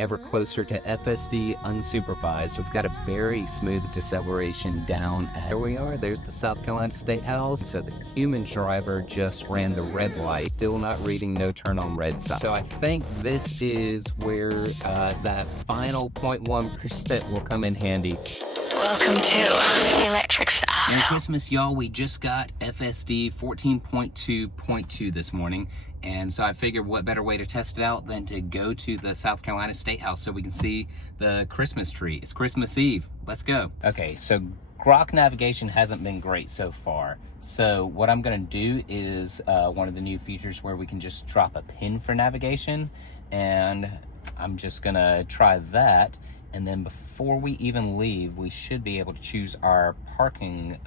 ever closer to FSD unsupervised. We've got a very smooth deceleration down. There we are. There's the South Carolina State House. So the human driver just ran the red light. Still not reading no turn on red sign. So I think this is where that final 0.1% will come in handy. Welcome to Electric Style. Merry Christmas, y'all. We just got FSD 14.2.2 this morning, and so I figured what better way to test it out than to go to the South Carolina State House so we can see the Christmas tree. It's Christmas Eve. Let's go. Okay, so Grok navigation hasn't been great so far. So what I'm gonna do is one of the new features where we can just drop a pin for navigation, and I'm just gonna try that. And then before we even leave, we should be able to choose our parking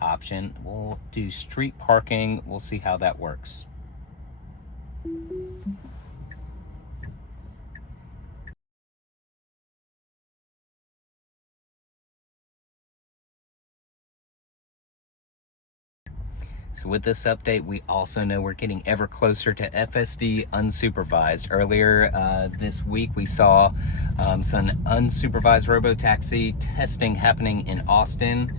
option. We'll do street parking. We'll see how that works. So with this update, we also know we're getting ever closer to FSD unsupervised. Earlier this week, we saw some unsupervised robo-taxi testing happening in Austin.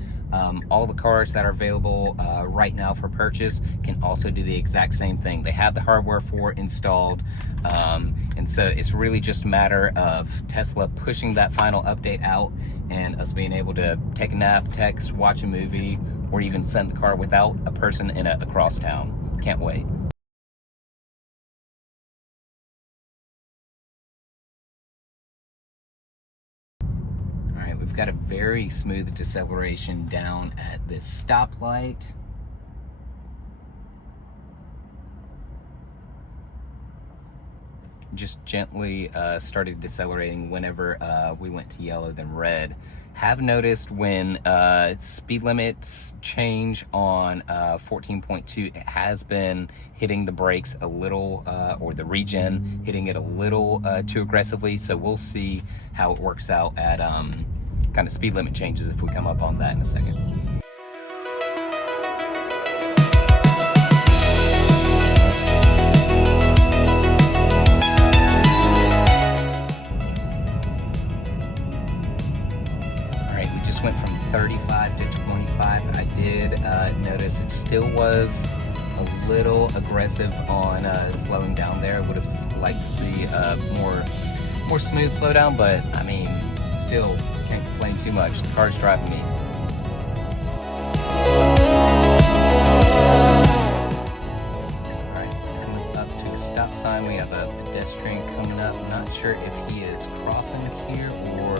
All the cars that are available right now for purchase can also do the exact same thing. They have the hardware for it installed. And so it's really just a matter of Tesla pushing that final update out and us being able to take a nap, text, watch a movie, or even send the car without a person in it across town. Can't wait. All right, we've got a very smooth deceleration down at this stoplight. Just gently started decelerating whenever we went to yellow then red. Have noticed when speed limits change on 14.2, it has been hitting the brakes a little, or the regen hitting it a little too aggressively. So we'll see how it works out at kind of speed limit changes if we come up on that in a second. Went from 35 to 25. I did notice it still was a little aggressive on slowing down there. I would have liked to see more smooth slowdown, but I mean, still can't complain too much. The car's driving me. Alright, coming up to the stop sign, we have a pedestrian coming up. I'm not sure if he is crossing here or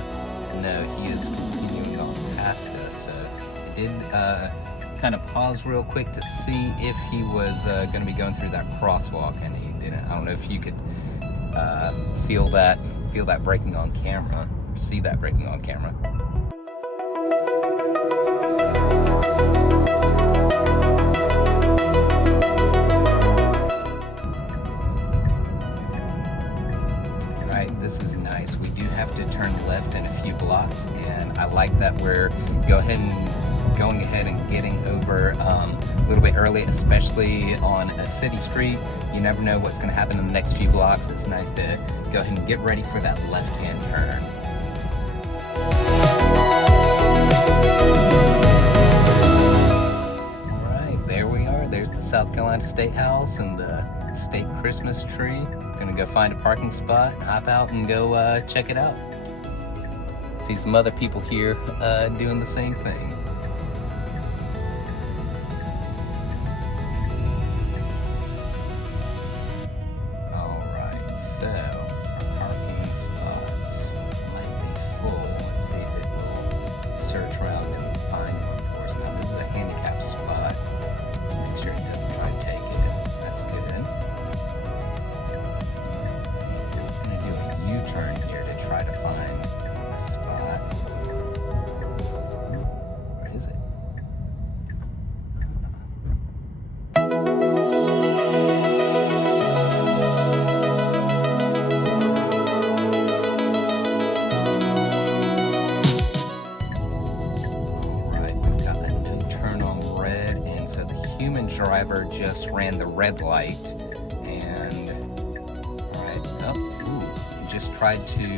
no, he is continuing on past us. So I did kind of pause real quick to see if he was going to be going through that crosswalk, and he didn't. I don't know if you could feel that braking on camera, or see that braking on camera. This is nice. We do have to turn left in a few blocks, and I like that we're going ahead and getting over a little bit early, especially on a city street. You never know what's going to happen in the next few blocks. It's nice to go ahead and get ready for that left-hand turn. All right, there we are. There's the South Carolina State House and the state Christmas tree. Gonna go find a parking spot, hop out, and go check it out. See some other people here doing the same thing. Alright, so our parking spots might be full. Let's see if it will search around and find one for us. Now, this is a handicap spot. Let's make sure it doesn't try to take it. That's good. U-turn here to try to find a spot. Where is it? Alright, we've got a no turn on red, and so the human driver just ran the red light, and alright, tried to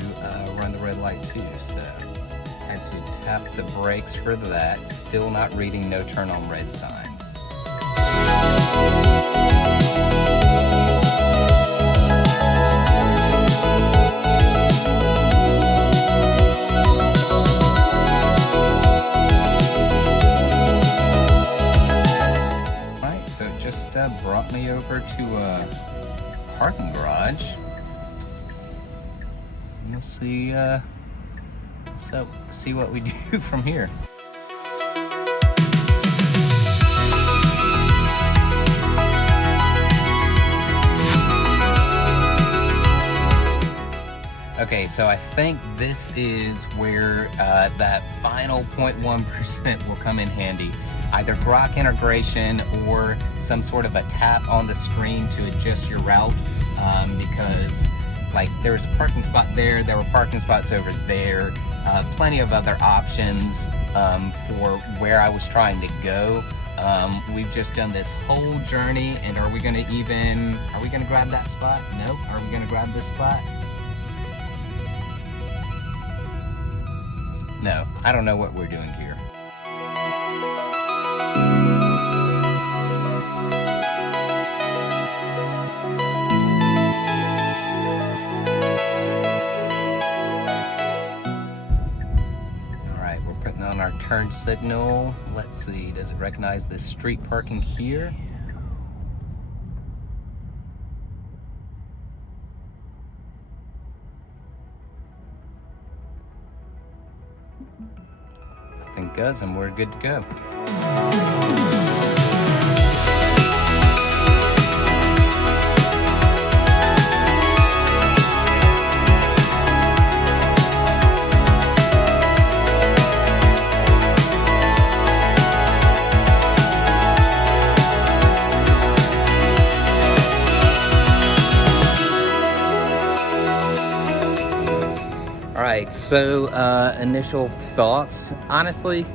run the red light too, so I had to tap the brakes for that. Still not reading no turn on red signs. Alright, so it just brought me over to a parking garage. We'll see, see what we do from here. Okay, so I think this is where that final 0.1% will come in handy. Either Grok integration or some sort of a tap on the screen to adjust your route, because like there was a parking spot there, there were parking spots over there, plenty of other options for where I was trying to go. We've just done this whole journey, and are we gonna grab that spot? No. Are we gonna grab this spot? No, I don't know what we're doing here. On our turn signal. Let's see, does it recognize this street parking here? I think it does, and we're good to go. Alright, so initial thoughts. Honestly,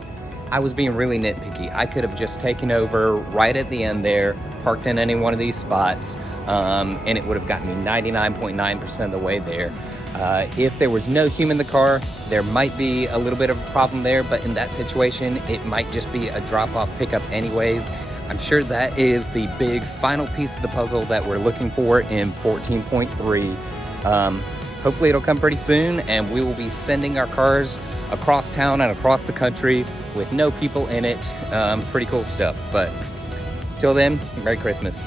I was being really nitpicky. I could have just taken over right at the end there, parked in any one of these spots, and it would have gotten me 99.9% of the way there. If there was no human in the car, there might be a little bit of a problem there, but in that situation, it might just be a drop-off pickup anyways. I'm sure that is the big final piece of the puzzle that we're looking for in 14.3. Hopefully it'll come pretty soon, and we will be sending our cars across town and across the country with no people in it. Pretty cool stuff. But till then, Merry Christmas.